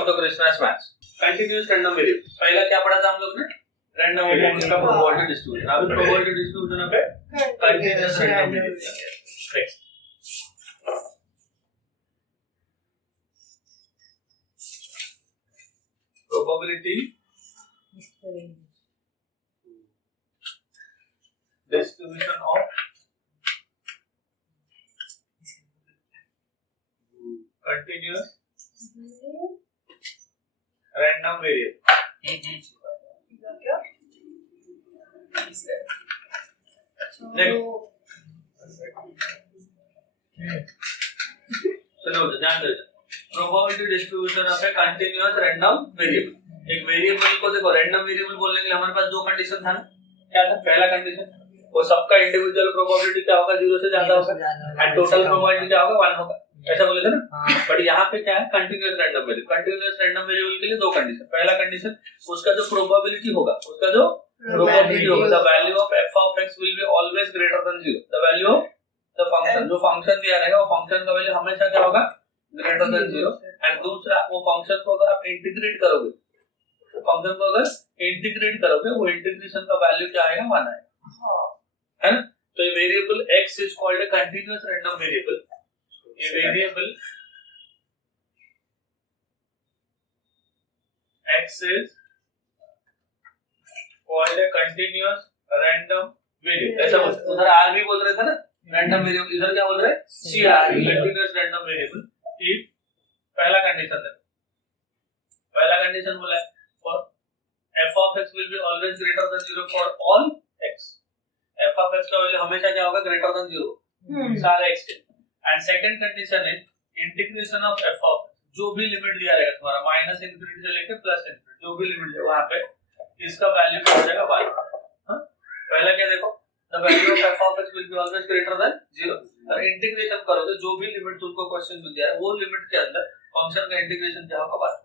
Welcome to Krishna's maths. Continuous random variable पहला क्या पढ़ा था हम लोग ने? रैंडम वेरिएबल का प्रोबेबिलिटी डिस्ट्रीब्यूशन। अब प्रोबेबिलिटी डिस्ट्रीब्यूशन पे continuous random variable. Next probability distribution of continuous random variable. चलो ध्यान दो। Probability distribution of a continuous random variable. एक वेरिएबल को देखो, रैंडम वेरिएबल बोलने के लिए हमारे पास दो कंडीशन था ना। क्या था? पहला कंडीशन वो सबका इंडिविजुअल प्रोबेबिलिटी क्या होगा, 0 से ज्यादा होगा, एंड टोटल प्रोबेबिलिटी क्या होगा, 1 होगा। ऐसा बोले थे ना। बट यहाँ पे क्या है, continuous random variable. Continuous random variable के लिए दो कंडीशन। पहला कंडीशन उसका जो प्रोबेबिलिटी होगा, उसका जो प्रोबेबिलिटी होगा, the value of f of x will be always greater than 0। The value of the function, जो फंक्शन दिया रहेगा वो फंक्शन का वैल्यू हमेशा क्या होगा, ग्रेटर देन 0। एंड दूसरा वो फंक्शन को अगर आप इंटीग्रेट करोगे, फंक्शन को अगर इंटीग्रेट करोगे वो इंटीग्रेशन का वैल्यू क्या आएगा, 1 आएगा, है ना। तो ये variable x is called a continuous random variable. ये variable x is called a continuous random variable। ऐसा उधर r भी बोल रहे थे ना रैंडम वेरिएबल, इधर क्या बोल रहे हैं, CR continuous random variable. If पहला कंडीशन है, पहला कंडीशन बोला है for f of x will be always greater than 0 for all x। f of x का वैल्यू हमेशा क्या होगा, ग्रेटर देन 0 सारे x के। एंड सेकंड कंडीशन है इंटीग्रेशन ऑफ f of जो भी लिमिट दिया रहेगा तुम्हारा, माइनस इंफिनिटी से लेकर प्लस इंफिनिटी, जो भी लिमिट है वहां पे इसका वैल्यू क्या हो जाएगा, 1। पहला क्या देखो, the value of f of x will be always greater than 0। और इंटीग्रेशन करोगे जो भी लिमिट तुमको क्वेश्चन में दिया है वो लिमिट के अंदर फंक्शन का इंटीग्रेशन क्या होगा, 1।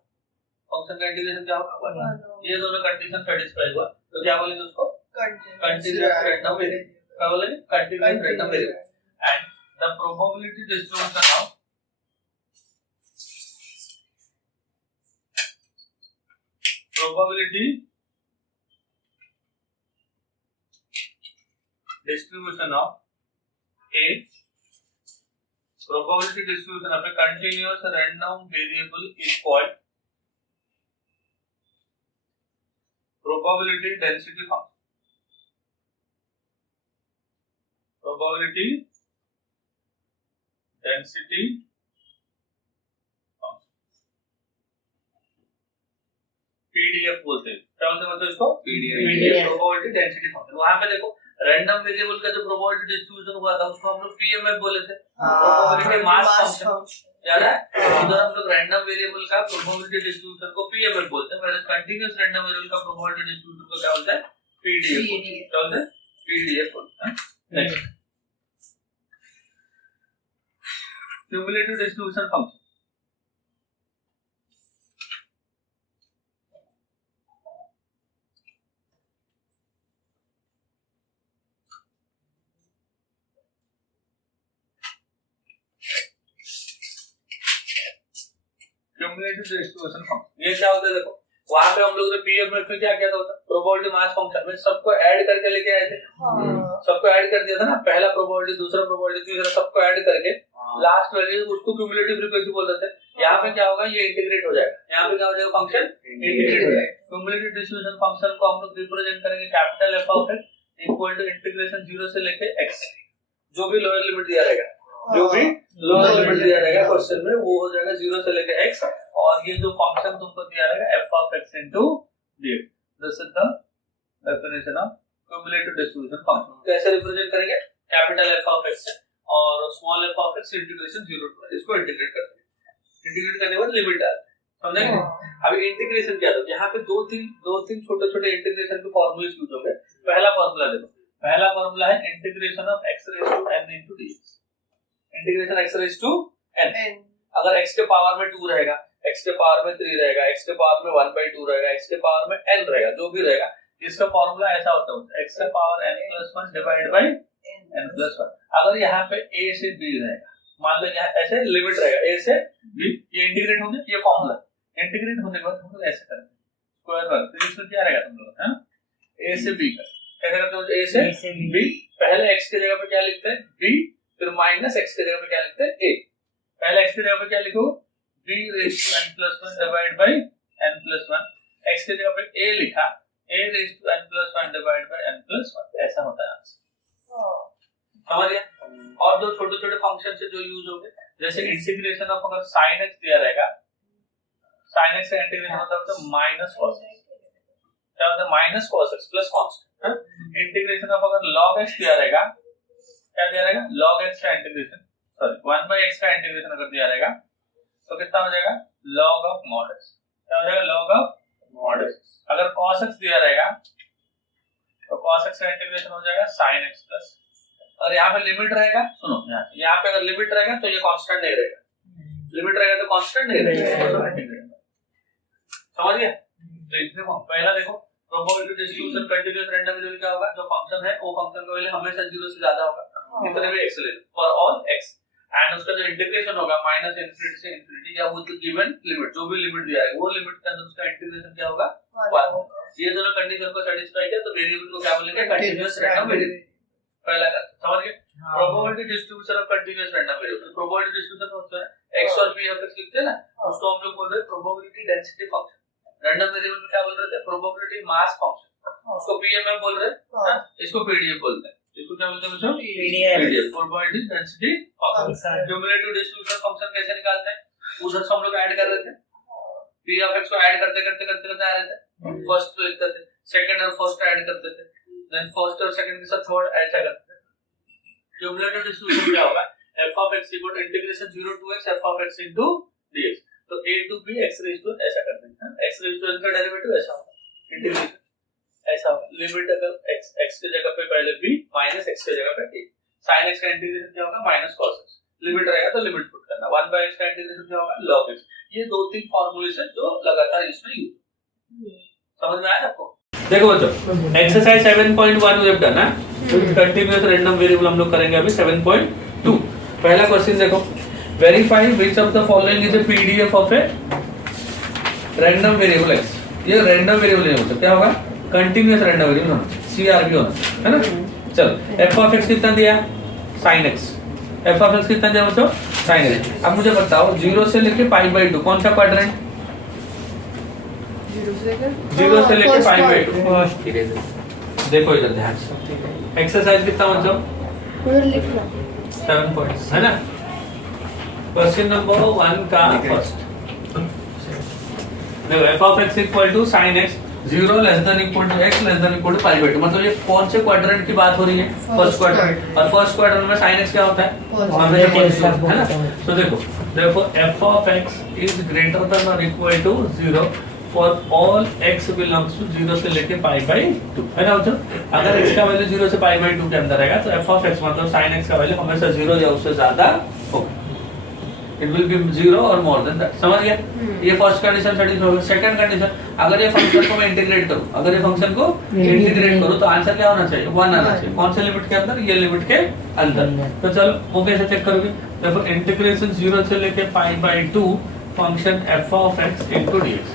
फंक्शन का इंटीग्रेशन क्या होगा, 1। ये दोनों कंडीशन सेटिस्फाई हुआ तो क्या बोलेंगे उसको, कंटीन्यूअस रैंडम वेरिएबल। क्या बोलेंगे, continuous random variable. And the probability distribution of probability distribution of a probability distribution of a continuous random variable is called probability density function। probability density PDF बोलते हैं। क्या बोलते हैं मतलब इसको, पीडीएफ प्रोबेबिलिटी डेंसिटी फंक्शन। वहां पे देखो रैंडम वेरिएबल का जो प्रोबेबिलिटी डिस्ट्रीब्यूशन हुआ था उसको हम लोग पीएमएफ बोले थे, प्रोबेबिलिटी मास फंक्शन, याद है। उधर हम लोग रैंडम वेरिएबल का प्रोबेबिलिटी डिस्ट्रीब्यूशन को पीएमएफ बोलते हैं, वैसे कंटीन्यूअस रैंडम वेरिएबल का प्रोबेबिलिटी डिस्ट्रीब्यूशन को क्या बोलते हैं, पीडीएफ। क्या बोलते हैं, पीडीएफ बोलते हैं। Next cumulative distribution function. Cumulative distribution function ये क्या होता है, देखो वहां पे हम लोग ने पीएमएफ में क्या किया था, प्रोबेबिलिटी मास फंक्शन में सबको ऐड करके लेके आए थे। सबको ऐड कर दिया था ना, पहला प्रोबेबिलिटी, दूसरा प्रोबेबिलिटी, तीसरा, सबको ऐड करके लास्ट वैल्यू उसको क्यूमुलेटिव फ्रीक्वेंसी बोलते थे। यहाँ पे क्या होगा, ये इंटीग्रेट हो जाएगा, यहाँ पे क्या हो जाएगा, फंक्शन इंटीग्रेट हो जाएगा। क्यूमुलेटिव डिस्ट्रीब्यूशन फंक्शन को हम लोग रिप्रेजेंट करेंगे capital F of x equal to integration 0 से लेके x, जो भी लोअर लिमिट दिया रहेगा, जो भी लोअर लिमिट दिया रहेगा क्वेश्चन में वो हो जाएगा 0 से लेके x, और ये जो फंक्शन तुमको दिया रहेगा f of x into dx। This is the definition of cumulative distribution function. कैसे रिप्रेजेंट करेंगे, कैपिटल F of x और small f of x integration 0 to, इसको इंटीग्रेट करते हैं। इंटीग्रेट करने के बाद लिमिट डालते हैं, समझेंगे। अभी इंटीग्रेशन क्या होता है, यहाँ पे दो तीन छोटे छोटे इंटीग्रेशन के फॉर्मूले यूज होंगे। पहला फॉर्मूला देखो, पहला फॉर्मूला है integration of x raised to n into dx। Integration x raised to n, अगर x के पावर में 2 रहेगा, x के पावर में 3 रहेगा, x के पावर में 1/2 रहेगा, x के पावर में n रहेगा, जो भी रहेगा, इसका फॉर्मूला ऐसा होता है x के power n+1 divide by n+1। अगर यहाँ पे a से b रहेगा, मान लो यहाँ ऐसे लिमिट रहेगा a से b, ये इंटीग्रेट होंगे, ये फॉर्मूला इंटीग्रेट होने के बाद हम लोग ऐसे करते हैं स्क्वायर वर्ग, तो इसमें क्या रहेगा तुम लोग, है a से b का कैसे करते हो, a से b, पहले x की जगह पे क्या लिखते हैं b, फिर माइनस x की जगह पे क्या लिखते हैं a, पहले x की जगह पे क्या लिखो b raise to n plus 1 divide by n plus 1, x की जगह पे a लिखा a raise to n plus 1 divide by n plus 1, ऐसा होता है आंसर। समझ गया? और दो छोटे छोटे फंक्शन से जो यूज होंगे, जैसे इंटीग्रेशन ऑफ अगर sin x दिया रहेगा, sin x का इंटीग्रेशन होता है तो माइनस cos x, क्या होता है minus cos x plus constant. Integration of अगर log x दिया रहेगा, क्या दिया रहेगा log x का इंटीग्रेशन, सॉरी 1/x का इंटीग्रेशन अगर दिया रहेगा तो कितना हो जाएगा log ऑफ mod x, क्या हो जाएगा log ऑफ mod x। अगर cos x दिया रहेगा तो cos x का इंटीग्रेशन हो जाएगा sin x प्लस, और यहाँ पे लिमिट रहेगा, सुनो यहाँ पे अगर लिमिट रहेगा तो ये कांस्टेंट नहीं रहेगा, लिमिट रहेगा तो कांस्टेंट नहीं रहेगा। समझ गया? तो इसमें पहला देखो probability distribution continuous random variable क्या होगा, जो फंक्शन है वो फंक्शन का वैल्यू हमेशा 0 से ज्यादा होगा, कितने भी x ले लो फॉर ऑल x, एंड उसका जो इंटीग्रेशन होगा माइनस इंफिनिटी से इंफिनिटी या वो जो गिवन लिमिट, जो भी लिमिट दिया है वो लिमिट के अंदर उसका इंटीग्रेशन क्या होगा 1। ये दोनों कंडीशन को सैटिस्फाई किया तो वेरिएबल को क्या बोलेंगे कंटीन्यूअस रैंडम वेरिएबल। पहला का समझ गए? Probability distribution of continuous random variable, probability distribution होता है x और p ऑफ x लिखते हैं ना, उसको हम लोग बोल रहे हैं probability density function. Random variable में क्या बोल रहे थे प्रोबेबिलिटी मास फंक्शन, उसको पीएमएफ बोल रहे हैं, इसको पीडीएफ बोलते हैं, इसको क्या बोलते हैं बच्चों PDF, probability density function. Cumulative distribution function कैसे निकालते हैं, उधर से हम लोग ऐड कर रहे थे, p ऑफ x को ऐड करते करते करते करते आ रहे थे, फर्स्ट तो लिखते थे, सेकंड और फर्स्ट ऐड करते थे, देन फर्स्ट और सेकंड के साथ थर्ड ऐसा करते थे। क्यूमुलेटिव डिस्ट्रीब्यूशन क्या होगा, f of x equal integration 0 to x f of x into dx, तो a to b x raised to ऐसा कर देंगे, x raised to n का डेरिवेटिव ऐसा होगा, इंटीग्रेशन ऐसा होगा, लिमिट अगर x की जगह पे पहले b माइनस x की जगह पे a, sin x का इंटीग्रेशन क्या होगा माइनस cos x, लिमिट रहेगा तो लिमिट पुट करना, 1/x का इंटीग्रेशन क्या होगा log x। ये दो तीन फार्मूलेशन जो लगातार इसमें यूज, समझ में आया आपको? देखो बच्चों एक्सरसाइज 7.1 वेब करना है, कंटीन्यूअस रैंडम वेरिएबल हम लोग करेंगे अभी 7.2। पहला क्वेश्चन देखो, verify which of the following is a PDF of a random variable x। ये रैंडम वेरिएबल नहीं होता, क्या होगा कंटीन्यूअस रैंडम वेरिएबल होना, सीआरवी होना है ना। चलो f ऑफ x कितना दिया sin x, f of x कितना दिया बच्चों sin x। अब मुझे बताओ 0 से लेके π/2 कौन सा क्वाड्रेंट, 0 से लेके π/2, देखो इधर ध्यान से एक्सरसाइज कितना बच्चों 7 पॉइंट्स है ना। क्वेश्चन नंबर 1 का फर्स्ट देखो f of x equal to sin x 0 less than equal to x less than equal to π/2, मतलब ये कौन से क्वाड्रेंट की बात हो रही है, फर्स्ट क्वाड्रेंट, और फर्स्ट क्वाड्रेंट में sin x क्या होता है हमेशा पॉजिटिव है ना। तो देखो therefore f of x is greater than or equal to 0 for all x belongs to 0 से लेके π/2 है ना बच्चों। अगर x का वैल्यू 0 से π/2 के अंदर रहेगा तो f of x मतलब sin x का वैल्यू हमेशा 0 या उससे ज्यादा होगा, इट विल बी 0 और मोर देन दैट। समझ गया? ये फर्स्ट कंडीशन सेटिस्फाई हो गई। सेकंड कंडीशन, अगर ये फंक्शन को मैं इंटीग्रेट करूं, अगर ये फंक्शन को इंटीग्रेट करूं तो आंसर क्या होना चाहिए 1 आना चाहिए, कौन से लिमिट के अंदर, ये लिमिट के अंदर। तो चलो वो कैसे चेक करोगे, देखो इंटीग्रेशन 0 से लेके π/2 function f of x into dx,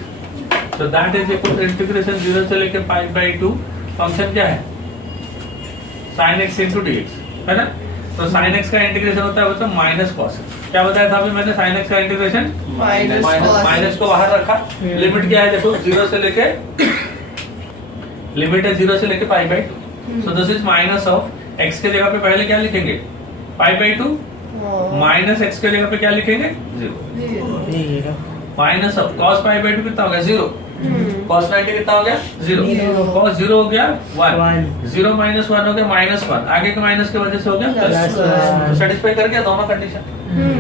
तो that is equal to integration 0 से लेके π/2 फंक्शन क्या है sin x into dx है ना। तो sin x का इंटीग्रेशन होता है बच्चों माइनस cos x। क्या बताया था अभी मैंने, sin x का इंटीग्रेशन माइनस को बाहर रखा, लिमिट क्या है देखो 0 से लेके, लिमिट है 0 से लेके π/2, so this is minus of x के जगह पे पहले क्या लिखेंगे π/2, माइनस x के जगह पे क्या लिखेंगे 0, माइनस ऑफ cos π/2 कितना हो गया 0, cos 90 कितना हो गया 0, cos 0 हो गया 1, 0 माइनस 1 हो गया -1, आगे के माइनस की वजह से हो गया प्लस। सेटिस्फाई कर गया दोनों कंडीशन।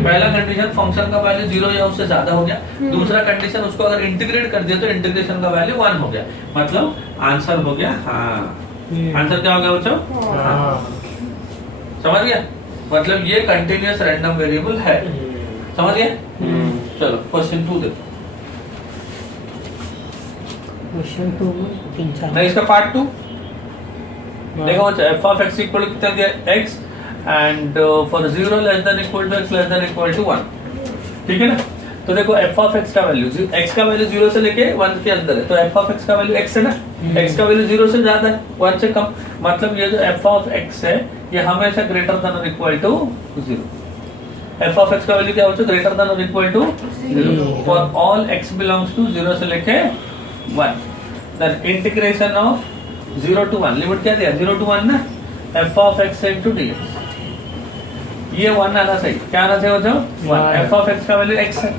पहला कंडीशन फंक्शन का वैल्यू 0 या उससे ज्यादा हो गया, दूसरा कंडीशन उसको अगर इंटीग्रेट कर दिया तो इंटीग्रेशन का वैल्यू 1 हो गया, मतलब आंसर हो गया हाँ। आंसर क्या हो गया बच्चों हाँ। समझ गया, मतलब ये कंटीन्यूअस रैंडम वेरिएबल है, समझ गया। चलो क्वेश्चन 2 देखो, क्वेश्चन 2 में नहीं इसका पार्ट 2 देखो बच्चा, f of x इक्वल कितना दिया x and for 0 less than equal to x less than equal to 1, ठीक है ना। तो देखो एफ ऑफ एक्स का वैल्यू, एक्स का वैल्यू 0 से लेके 1 के अंदर है, तो एफ ऑफ एक्स का वैल्यू x है ना, x का वैल्यू 0 से ज्यादा है, 1 से कम, मतलब ये जो एफ ऑफ एक्स है ये हमेशा ग्रेटर देन और equal to 0। F of x का वैल्यू क्या होता है, ग्रेटर देन और equal to 0 for all x belongs to 0 से लेके 1। Then integration of 0 to 1, limit क्या दिया 0 to 1 ना, F of x into dx, ये 1 आना सही, क्या आना चाहिए बच्चों 1। एफ ऑफ एक्स का वैल्यू x है,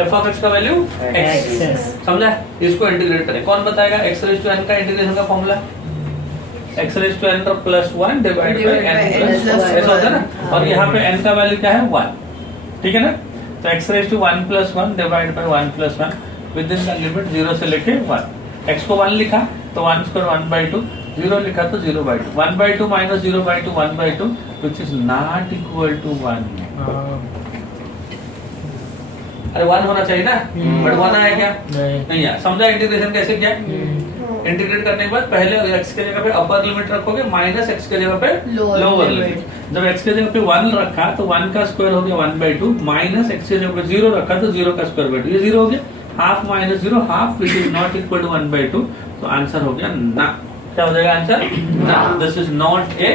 एफ ऑफ एक्स का वैल्यू x, समझा? इसको इंटीग्रेट करें, कौन बताएगा? x रेज़ टू n का इंटीग्रेशन का formula x raise to n plus 1 divide by n plus, ऐसा होता है ना, और यहाँ पे n का वैल्यू क्या है 1, ठीक है ना, तो x raise to 1 plus 1 divide by 1 plus 1 within the limit 0 से लेके 1। x को 1 लिखा तो 1 स्क्वायर 1/2, 0 लिखा तो 0/2, 1/2 minus 0/2 1/2 which is not equal to 1। अरे 1 होना चाहिए ना, बट 1 आया क्या? नहीं आया। समझा इंटीग्रेशन कैसे किया? इंटीग्रेट करने के बाद पहले x के जगह पे अपर लिमिट रखोगे, माइनस x के जगह पे लोअर लिमिट। जब x के जगह पे 1 रखा तो 1 का स्क्वायर हो गया 1/2, माइनस x के जगह पे 0 रखा तो 0 का स्क्वायर बाय 2, ये 0 हो गया, half minus 0 half which is not equal to 1/2, तो आंसर हो गया ना। क्या हो जाएगा आंसर? ना। This is not a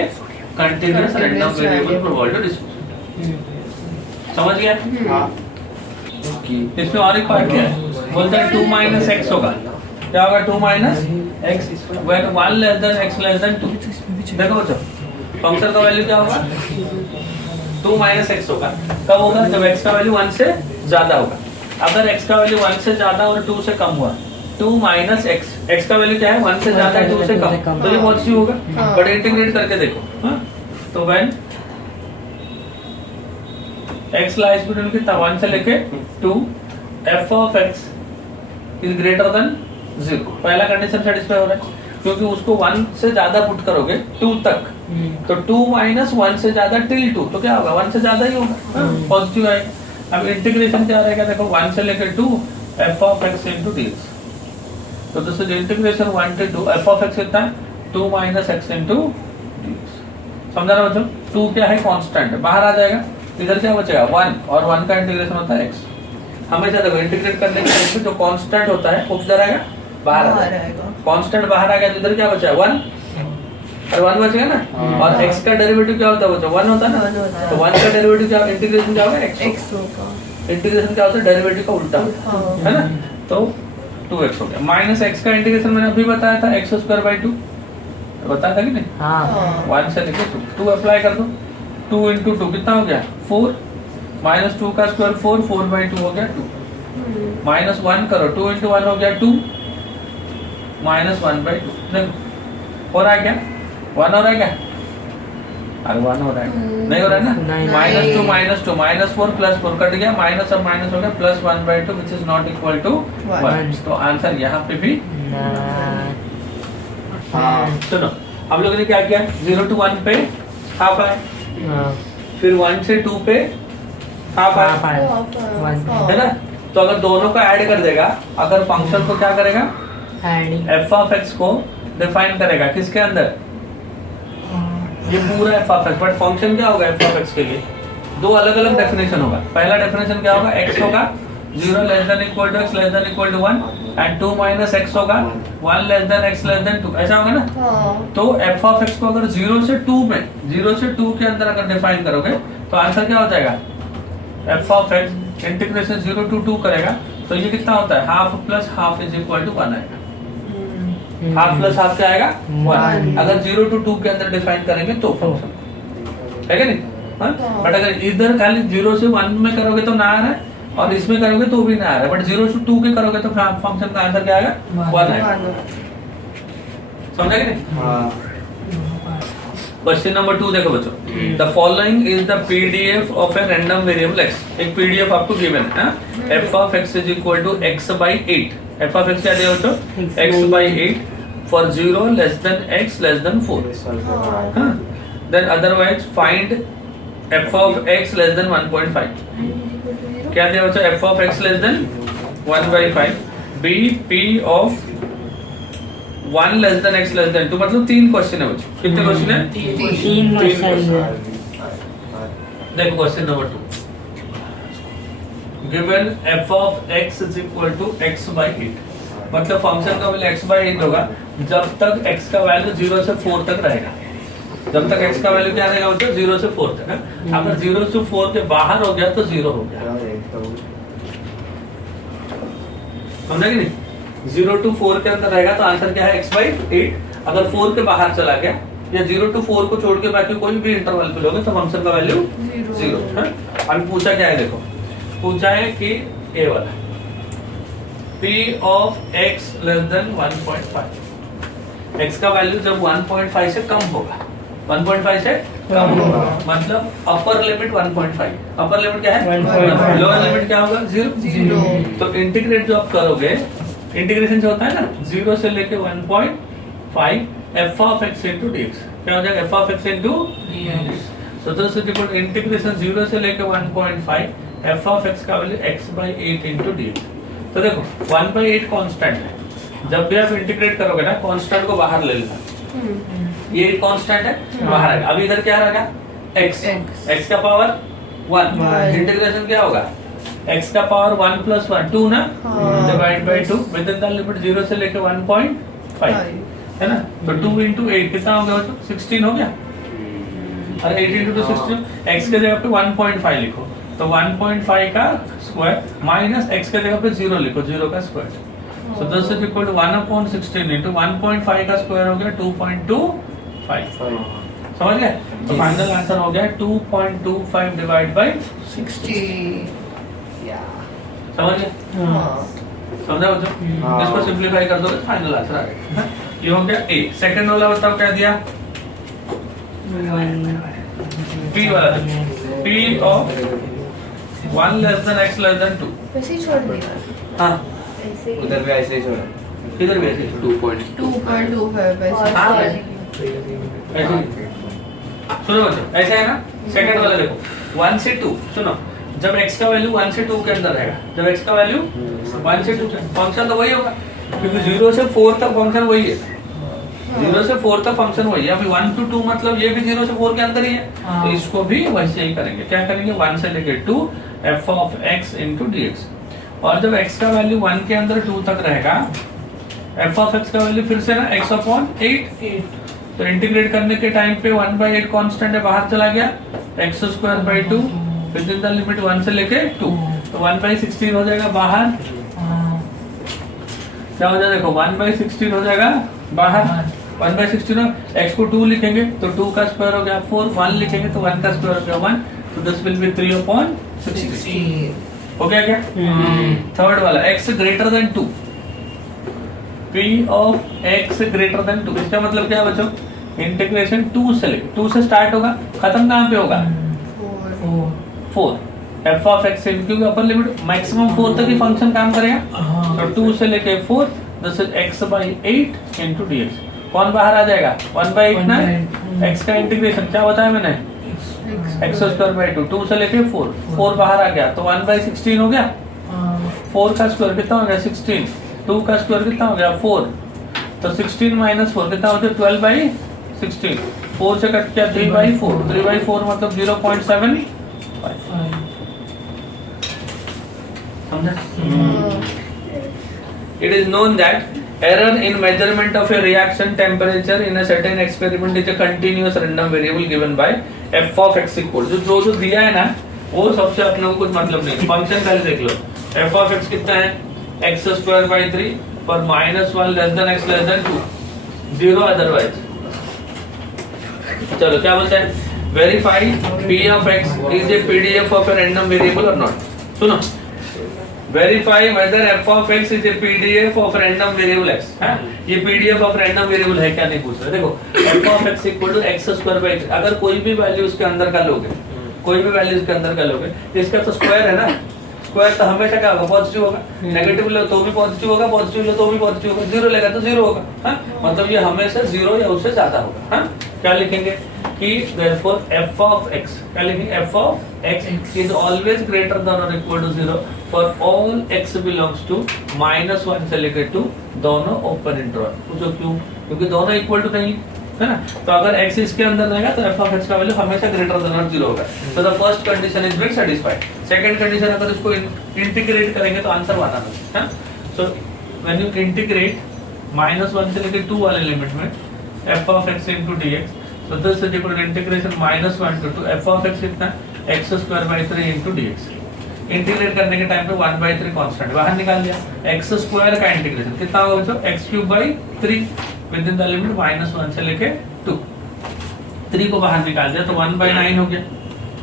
continuous random variable probability distribution. समझ गया? हां। इसमें और एक पार्ट क्या है, बोलता है 2 माइनस x होगा, क्या होगा 2 minus x when 1 less than x less than 2। देखो बच्चों फंक्शन का वैल्यू क्या होगा, 2 माइनस x होगा, कब होगा? जब x का वैल्यू 1 से ज्यादा होगा। अगर x का वैल्यू 1 से ज्यादा और 2 से कम हुआ, 2 माइनस x, x का वैल्यू क्या है 1 से ज्यादा है 2 से कम, तो ये पॉजिटिव होगा। बट इंटीग्रेट करके देखो, हाँ, तो व्हेन x लाइज बिटवीन कितना 1 से लेके 2, f of x is greater than 0, पहला कंडीशन सेटिस्फाई हो रहा है, क्योंकि उसको 1 से ज्यादा पुट करोगे 2 तक, तो 2 माइनस 1 से ज्यादा टिल 2, तो क्या होगा 1 से ज्यादा ही होगा, पॉजिटिव आएगा। अब इंटीग्रेशन क्या रहेगा, देखो 1 से लेकर 2 f of x into dx, तो this is integration 1 to 2 f of x कितना है 2 माइनस x into dx। समझा ना बच्चों? 2 क्या है कांस्टेंट, बाहर आ जाएगा, इधर क्या बचेगा 1, और 1 का इंटीग्रेशन होता है x। हमेशा देखो इंटीग्रेट करने के टाइम पे जो कांस्टेंट होता है वो किधर आएगा, बाहर आएगा, कांस्टेंट बाहर आ गया तो इधर क्या बचा 1, और 1 बचेगा ना, और x का डेरिवेटिव क्या होता है बच्चों 1 होता है ना, तो 1 का डेरिवेटिव क्या, इंटीग्रेशन क्या होगा x होगा, इंटीग्रेशन क्या होता है डेरिवेटिव का उल्टा, है ना, तो 2x हो गया। माइनस x का इंटीग्रेशन मैंने अभी बताया था x स्क्वायर बाय 2, बताया था कि नहीं? हाँ। 1 से लेके 2 अप्लाई कर दो, 2 into 2 कितना हो गया 4, माइनस 2 का स्क्वायर 4, 4/2 हो गया 2, माइनस 1 करो 2 into 1 हो गया 2, माइनस 1/2, देखो हो रहा है क्या 1 हो रहा है क्या, अरे 1 हो रहा है, नहीं हो रहा है ना, माइनस 2 माइनस 4 प्लस 4 कट गया, माइनस अब माइनस हो गया plus 1/2 which is not equal to 1, तो आंसर यहाँ पे भी सुनो, हम लोगों ने क्या किया 0 to 1 पे हाफ आए, फिर 1 से 2 पे हाफ आए, है ना, तो अगर दोनों को ऐड कर देगा, अगर फंक्शन को क्या करेगा f ऑफ x को डिफाइन करेगा किसके अंदर, ये पूरा f of x, but function क्या होगा f ऑफ x के लिए दो अलग अलग डेफिनेशन होगा। पहला डेफिनेशन क्या होगा, x होगा 0 less than equal to x less than equal to 1, and 2 minus x होगा 1 less than x less than 2, ऐसा होगा ना। तो f ऑफ x को अगर 0 से 2 में, 0 से 2 के अंदर अगर डिफाइन करोगे तो आंसर क्या हो जाएगा, f of x integration 0 to 2 करेगा, तो ये कितना होता है half plus half is equal to 1 आएगा, हाफ प्लस हाफ क्या आएगा 1, अगर 0 to 2 के अंदर डिफाइन करेंगे तो फंक्शन है क्या नहीं, बट अगर इधर खाली 0 से 1 में करोगे तो ना आ रहा है, और इसमें करोगे तो भी ना आ रहा है, बट 0 से 2 के करोगे तो फंक्शन का आंसर क्या आएगा 1 आएगा। समझा कि नहीं? क्वेश्चन नंबर 2 देखो बच्चों, the following is the PDF of a random variable x, एक पीडीएफ आपको गिवन है, f of x is equal to x/8, f of x क्या दिया बच्चों x/8 for 0 less than x less than 4, then otherwise find f of x less than 1.5, क्या दिया बच्चों f of x less than 1/5, b p of 1 less than x less than 2, मतलब 3 question है बच्चों, कितने क्वेश्चन है 3 क्वेश्चन। देखो question number 2, given f of x is equal to x by 8, मतलब फंक्शन का वैल्यू x by 8 होगा जब तक x का वैल्यू 0 से 4 तक रहेगा। जब तक x का वैल्यू क्या रहेगा मतलब 0 से 4 तक है। अगर 0 से 4 के बाहर हो गया तो 0 हो गया, समझा कि नहीं? 0 to 4 के अंदर रहेगा तो आंसर क्या है x by 8। अगर 4 के बाहर चला गया या 0 to 4 को छोड़ के बाकी कोई भी इंटरवल पे लोगे तो फंक्शन का वैल्यू 0 है। अब पूछा क्या है, देखो पूछा है कि a वाला p of x less than 1.5, x का वैल्यू जब 1.5 से कम होगा, 1.5 से कम होगा मतलब अपर लिमिट 1.5, अपर लिमिट क्या है 1.5, लोअर लिमिट क्या होगा 0। तो इंटीग्रेट जो आप करोगे, इंटीग्रेशन जो होता है ना 0 से लेके 1.5 f of x into dx, क्या हो जाएगा f of x into dx। so this is equal to integration 0 से लेके 1.5 f of x का value x by 8 into dx। तो देखो 1 by 8 कांस्टेंट है, जब भी आप इंटीग्रेट करोगे ना कांस्टेंट को बाहर ले लेना, ये कांस्टेंट है बाहर आएगा। अब इधर क्या रहेगा x, x का पावर 1, इंटीग्रेशन क्या होगा x का पावर 1 plus 1 2 ना, divide by 2 with in the limit 0 से लेके 1.5 है ना। तो 2 into 8 कितना हो गया बच्चों 16 हो गया। अरे 8 into 2 16, x के जगह पे 1.5 लिखो तो 1.5 का स्क्वायर माइनस x के जगह पे 0 लिखो, 0 का square. So this is equal to 1/16 into 1.5 का स्क्वायर हो गया 2.25, समझ गए? तो फाइनल आंसर हो गया 2.25 डिवाइड बाय 60, समझ गए? समझा बच्चों? इसको सिंपलीफाई कर दो तो फाइनल आंसर आ गया। ये हो गया a। सेकंड वाला बताओ क्या दिया, p वाला, p of 1 less than x less than 2, वैसे ही छोड़ दिया। हाँ उधर भी ऐसे ही छोड़ा, इधर भी ऐसे 2.25 वैसे हाँ ही। ऐसे सुनो बच्चों, ऐसे है ना। सेकंड वाला देखो 1 से 2, सुनो जब x का वैल्यू 1 से 2 के अंदर रहेगा, जब x का वैल्यू 1 से 2 फंक्शन तो वही होगा क्योंकि 0 से 4 तक फंक्शन वही है, 0 से 4 तक फंक्शन वही है। अभी 1 to 2 मतलब ये भी 0 से 4 के अंदर ही है, तो इसको भी वैसे ही करेंगे। क्या करेंगे 1 से लेके 2 f of x into dx, और जब x का वैल्यू 1 के अंदर 2 तक रहेगा f of x का वैल्यू फिर से ना x upon 8, तो इंटीग्रेट करने के टाइम पे 1 by 8 कांस्टेंट है बाहर चला गया, x square by 2 with in the limit 1 से लेके 2, तो 1 by 16 हो जाएगा बाहर। क्या हो जाएगा देखो 1 by 16 हो जाएगा बाहर, 1 by 16 x को 2 लिखेंगे तो 2 का स्क्वायर हो गया 4, 1 लिखेंगे तो 1 का स्क्वायर हो गया 1, तो दिस विल बी 3/16। हो गया क्या? थर्ड वाला x greater than 2, p of x greater than 2, इसका मतलब क्या है बच्चों, इंटीग्रेशन 2 से लेके 2 से स्टार्ट होगा, खत्म कहाँ पे होगा 4, f of x क्योंकि अपर लिमिट मैक्सिमम 4 तक ही फंक्शन काम करेगा, तो 2 से लेके 4 this is x by 8 into dx। कौन बाहर आ जाएगा 1 by 8 ना, x का इंटीग्रेशन क्या बताया मैंने x square by 2, 2 से लेके 4, 4 बाहर आ गया तो 1 by 16 हो गया, 4 का स्क्वायर कितना हो गया 16, 2 का स्क्वायर कितना हो गया 4, तो 16 minus 4 कितना हो गया 12 by 16, 4 से कट गया 3 by 4, 3 by 4 मतलब 0.75, समझा? It is known that error in measurement of a reaction temperature in a certain experiment is a continuous random variable given by f of x equal, जो दिया है ना वो सबसे अपने को कुछ मतलब नहीं, फंक्शन पहले देख लो। f of x कितना है x square by 3 पर -1 less than x less than 2, 0 otherwise. चलो क्या बोलते हैं, verify p of x is a PDF of a random variable or not। सुनो, verify whether f of x is a PDF of random variable x, है? ये PDF of random variable है क्या नहीं पूछ रहे। देखो f of x equal to x square by 3, अगर कोई भी वैल्यू उसके अंदर का लोगे, कोई भी वैल्यू उसके अंदर का लोगे, इसका तो स्क्वायर है ना, स्क्वायर तो हमेशा क्या होगा पॉजिटिव होगा, नेगेटिव लो तो भी पॉजिटिव होगा, पॉजिटिव लो तो भी पॉजिटिव होगा, जीरो लेगा तो जीरो होगा, हाँ? मतलब ये हमेशा जीरो या उससे ज्यादा होगा, हाँ? क्या लिखेंगे कि therefore f of x, क्या लिखेंगे f of x is always greater than or equal to 0 for all x belongs to -1 से लेकर 2, दोनों ओपन इंटरवल। पूछो क्यों? क्योंकि दोनों इक्वल टू नहीं, है ना। तो अगर x इसके अंदर रहेगा तो f ऑफ x का वैल्यू हमेशा ग्रेटर देन और 0 होगा। तो the first condition is been satisfied. Second condition अगर इसको इंटीग्रेट करेंगे तो आंसर 1 आना है। सो व्हेन यू इंटीग्रेट -1 से लेकर 2 वाले लिमिट में f of x into dx, so this is equal to integration -1 to 2 f of x कितना x²/3 into dx। इंटीग्रेट करने के टाइम पे 1/3 कांस्टेंट बाहर निकाल दिया, x² का इंटीग्रेशन कितना होगा बच्चों x³/3 with in the limit -1 से लेके 2। 3 को बाहर निकाल दिया तो 1/9 हो गया,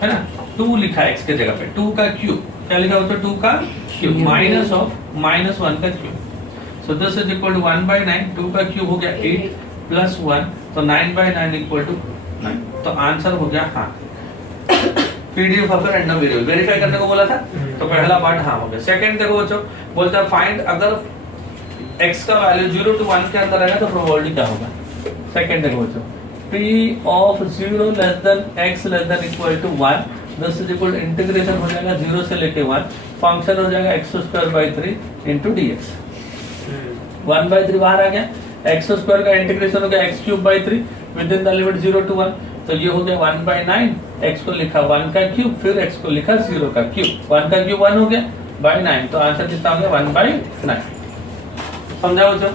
है ना। 2 लिखा x के जगह पे, 2 का क्यूब क्या लिखा होता है 2 का क्यूब माइनस ऑफ -1 का cube. So this is equal to 1/9, 2 का क्यूब हो गया 8 प्लस 1 तो 9/9 इक्वल टू 9। तो आंसर हो गया हाँ। PDF of random variable verify करने को बोला था तो पहला पार्ट हाँ हो गया। सेकंड देखो बच्चों बोलता है फाइंड अगर x का वैल्यू 0 to 1 के अंदर रहेगा तो प्रोबेबिलिटी क्या होगा। सेकंड देखो बच्चों p of 0 less than x less than equal to 1 this is equal integration हो जाएगा 0 से लेके 1 फंक्शन हो जाएगा x²/3 into dx। 1/3 बाहर आ गया, x² का इंटीग्रेशन हो गया x³/3 with in the limit 0 to 1 तो ये हो गया 1/9, x को लिखा 1 का क्यूब फिर x को लिखा 0 का क्यूब, 1 का क्यूब 1 हो गया बाय 9 तो आंसर कितना हो गया 1/9। समझा बच्चों।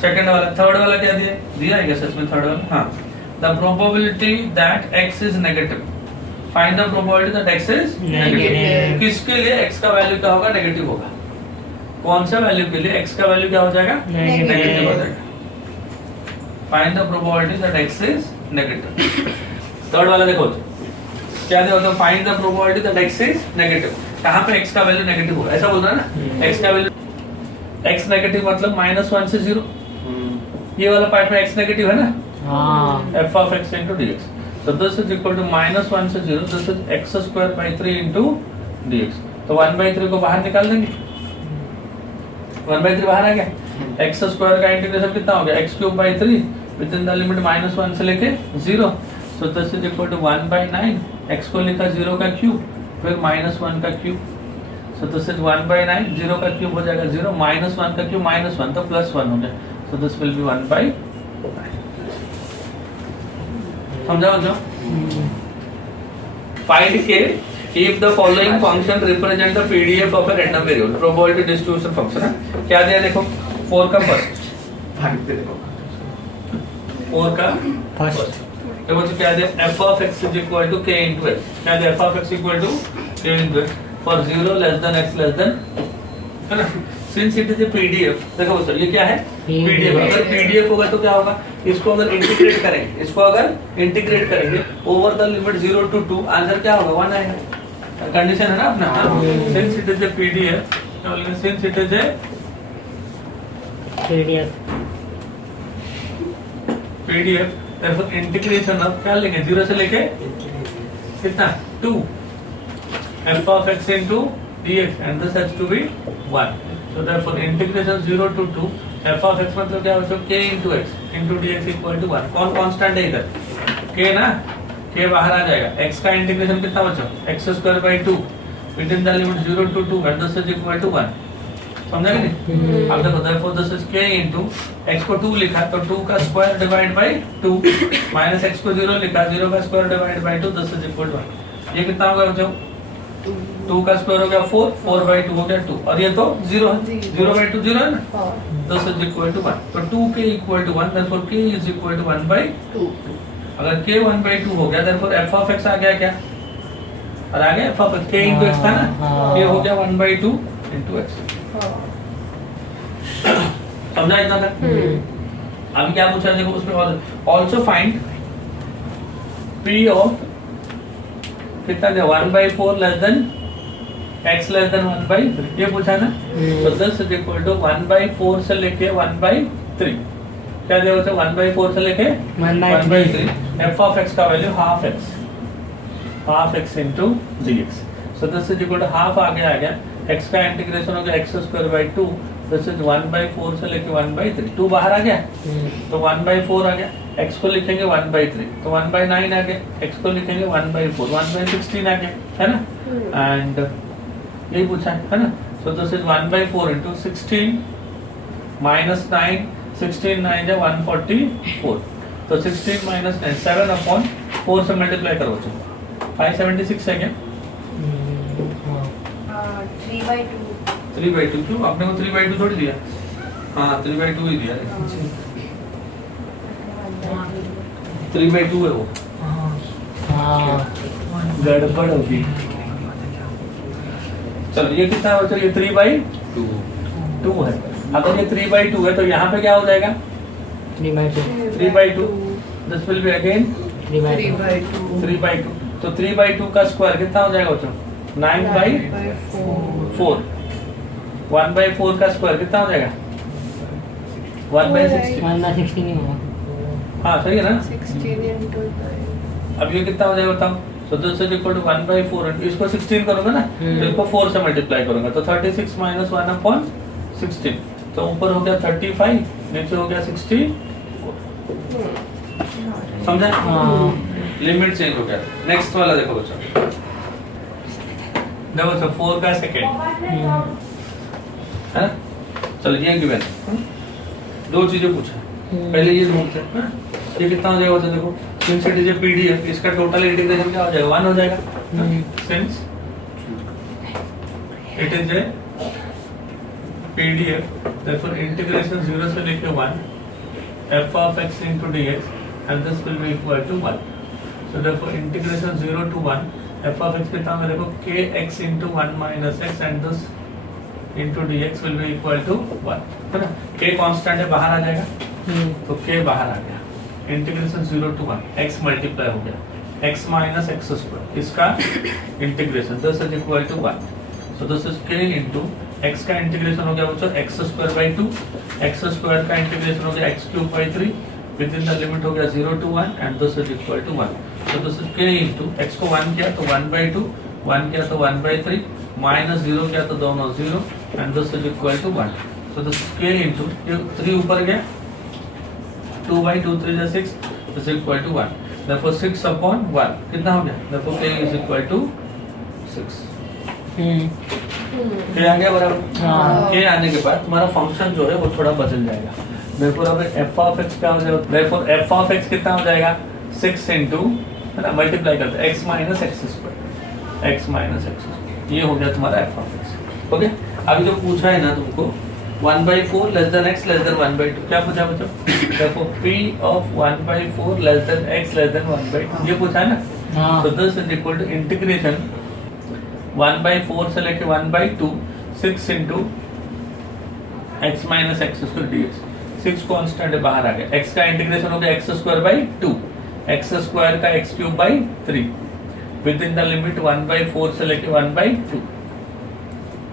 सेकंड वाला। थर्ड वाला क्या दिया दिया है क्या सच में थर्ड वाला हाँ। The probability that x is negative, find the probability that x is negative. किसके लिए x का वैल्यू क्या होगा नेगेटिव होगा, कौन सा वैल्यू के लिए x का वैल्यू क्या हो जाएगा नेगेटिव हो जाएगा। Find the probability that x is negative. Third वाला देखो क्या दिया होता है find the probability that x is negative. कहां पे x का वैल्यू नेगेटिव होगा ऐसा बोल रहा है ना। x का वैल्यू x नेगेटिव मतलब -1 से 0, ये वाला पार्ट में x नेगेटिव है ना हां f of x into dx। so this is equal to -1 से 0 this is x²/3 into dx। तो 1/3 को बाहर निकाल देंगे, 1/3 बाहर आ गया, x² का इंटीग्रेशन कितना हो गया x³/3 with in the limit -1 से लेके 0 so this is equal to 1/9 x को लिखा 0 का क्यूब फिर -1 का क्यूब सो दिस इज 1/9 0 का क्यूब हो जाएगा 0 -1 का क्यूब -1 तो +1 हो गया सो दिस विल बी 1/9। समझा बच्चों। फाइंड के if the following function represent the PDF of a random variable probability distribution function है क्या दिया देखो 4 का फर्स्ट 4 का फर्स्ट तो बच्चों क्या दिया f of x is equal to k into x क्या दिया f of x equal to k into x for 0 less than x less than है ना। since it is a PDF देखो बच्चों ये क्या है PDF। अगर PDF होगा तो क्या होगा इसको अगर इंटीग्रेट करेंगे इसको अगर इंटीग्रेट करेंगे over the limit 0 to 2 answer क्या होगा 1 आएगा। कंडीशन है ना अपना since it is a PDF since it is a PDF therefore integration of क्या लेंगे 0 से लेके कितना 2 f of x into dx and this has to be 1 so therefore integration 0 to 2 f of x मतलब क्या होता है k into x into dx equal to 1 कौन कांस्टेंट है इधर k ना k बाहर आ जाएगा x का इंटीग्रेशन कितना बचा x²/2 with in the limit 0 to 2 and this is equal to 1 समझा कि नहीं। अब देखो therefore this is k into x को 2 लिखा तो 2 का square divide by 2 minus x को 0 लिखा 0 का square divide by 2 this is equal to 1 ये कितना होगा बच्चों 2 का स्क्वायर हो गया 4 4/2 हो गया 2 और ये तो 0 है 0/2 0 है ना this is equal to 1 तो 2k equal to 1 therefore k is equal to 1/2 अगर k 1/2 हो गया therefore f of x आ गया क्या और आ गया f of x k into x था ना ये हो गया 1/2 into x। समझा इतना तक। अभी क्या पूछा देखो उसमें ऑल्सो फाइंड p of कितना दिया 1/4 less than x less then 1/3 ये पूछा ना तो दिस इज इक्वल टू 1/4 से लेके 1/3 क्या दिया होता है 1/4 से लेके 1/3 f of x का value half x into dx so this is equal to half आगे आ गया x का इंटीग्रेशन हो गया x²/2 this is 1/4 से लेके 1/3 2 बाहर आ गया तो 1/4 आ गया x को लिखेंगे 1/3 तो 1/9 आ गया x को लिखेंगे 1/4 1/16 आ गया है ना एंड यही पूछा है ना so this is 1/4 into 16 minus 9 16 9 is 144 तो 16 माइनस 9 7/4 से मल्टीप्लाई करो बच्चों 576 है क्या 3/2 3/2 क्यों आपने को 3/2 थोड़ी दिया हाँ 3/2 ही दिया है 3/2 है वो हाँ गड़बड़ होगी चलो ये कितना है बच्चों ये 3/2 है अगर ये 3/2 है तो यहाँ पे क्या हो जाएगा 3/2 दिस विल बी अगेन 3/2 3/2 तो 3/2 का स्क्वायर कितना हो जाएगा बच्चों 9/4 1/4 का स्क्वायर कितना हो जाएगा 1/60 1/16 नहीं होगा हाँ सही है ना 16 into 9 अब ये कितना हो जाएगा बताओ so this is equal to 1/4 इसको 16 करूंगा ना तो इसको 4 से मल्टीप्लाई करूंगा तो 36 minus 1/16 तो ऊपर हो गया 35 नीचे हो गया 60 समझा लिमिट चेंज हो गया नेक्स्ट वाला देखो बच्चों देखो तो 4 का सेकंड है ना चलो ये गिवन दो चीजें पूछा पहले ये ढूंढते हैं हाँ? ये कितना हो जाएगा बच्चों देखो since it is a PDF इसका टोटल इंटीग्रेशन क्या हो जाएगा 1 हो जाएगा since it is a PDF therefore integration 0 से लेके 1 f of x into dx and this will be equal to 1 so therefore integration 0 to 1 f of x कितना होगा देखो kx into 1 minus x and this into dx will be equal to 1 है ना k constant है बाहर आ जाएगा तो k बाहर आ गया इंटीग्रेशन 0 to 1 x मल्टीप्लाई हो गया x minus x square इसका integration this is equal to 1 so this is k into x का इंटीग्रेशन हो गया बच्चों x square by 2 x square का इंटीग्रेशन हो गया x cube by 3 within the limit हो गया 0 to 1 and this is equal to 1 so this is k into x को 1 किया तो 1/2 1 किया तो 1/3 माइनस 0 किया तो दोनों 0 and this is equal to 1 so this is k into ये 3 ऊपर गया 2/2 3 is 6 is equal to 1 therefore 6/1 कितना हो गया therefore k is equal to 6 k आ गया बराबर k आने के बाद तुम्हारा फंक्शन जो है वो थोड़ा बदल जाएगा therefore अब f of x क्या हो जाएगा therefore f of x कितना हो जाएगा 6 into है ना मल्टीप्लाई करते हैं x minus x square ये हो गया तुम्हारा f of x ओके अभी जो पूछा है ना तुमको 1/4 less than x less than 1/2 क्या पूछा बच्चों देखो p of 1/4 less than x less than 1/2 ये पूछा है ना तो this is equal to integration 1/4 से लेके 1/2 6 into x minus x square dx 6 constant है बाहर आ गया x का इंटीग्रेशन हो गया x square by 2 x square का x cube by 3 within the limit 1/4 से लेके 1/2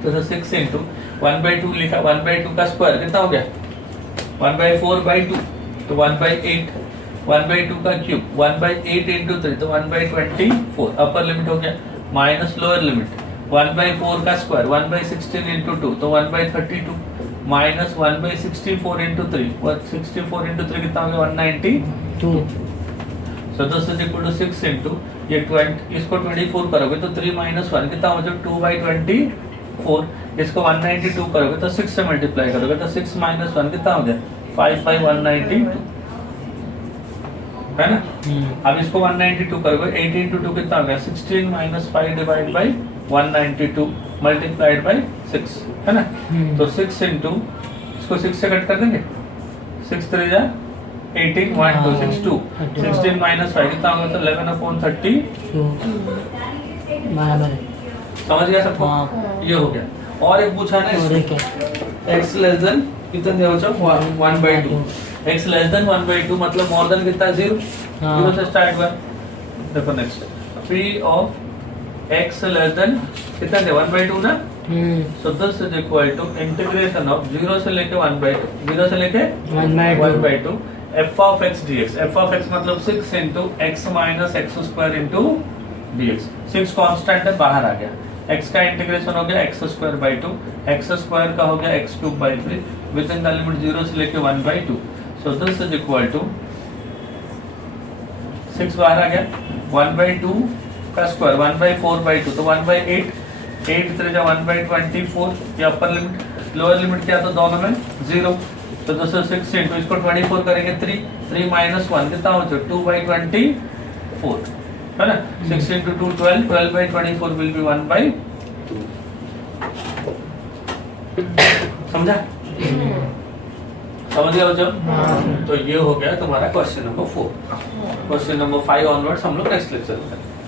तो 6 into 1/2 लिखा 1/2 का स्क्वायर कितना हो गया 1/4/2 तो 1/8 1/2 का क्यूब 1/8 into 3 तो 1/24 अपर लिमिट हो गया माइनस लोअर लिमिट 1/4 का स्क्वायर 1/16 into 2 तो 1/32 माइनस 1/64 into 3 64 into 3 कितना हो गया 192 so this is equal to 6 into ये 20 इसको 24 करोगे तो 3 minus 1 कितना हो जाएगा 2/24 इसको 192 करोगे तो 6 से मल्टीप्लाई करोगे तो 6 minus 1 कितना हो गया 5/192 है ना अब इसको 192 करोगे 8 into 2 कितना हो गया 16 minus 5 divided by 192 multiplied by 6 है ना तो 6 into इसको 6 से कट कर देंगे 6 3 जा 18 1 2 6 2 16 minus 5 कितना होगा तो 11/30 बराबर है समझ गया सबको ये हो गया और एक पूछा ना x लेस देन कितना दिया बच्चा 1/2 x लेस देन 1/2 मतलब मोर देन कितना 0 0 से स्टार्ट हुआ देखो next p of x less than कितना दिया 1/2 ना so this is equal to integration of 0 से लेके 1/2 0 से लेके 1/2 f of x dx f of x मतलब 6 into x minus x square into dx 6 constant है बाहर आ गया x का इंटीग्रेशन हो गया x square by 2 x square का हो गया x cube by 3 within the limit 0 से लेके 1/2 so this is equal to 6 बाहर आ गया 1/2 का स्क्वायर 1/4/2 तो 1/8 8 3 जा 1/24 ये अपर लिमिट लोअर लिमिट क्या तो दोनों में 0 तो दोस्तों 6 इंटू इसको 24 करेंगे 3 माइनस 1 कितना हो जाए 2/24 है ना 6 इंटू 2 12 विल बी 1/2 समझा समझ गया बच्चों तो ये हो गया तुम्हारा question number 4 question number 5 onwards हम लोग नेक्स्ट लेक्चर में करेंगे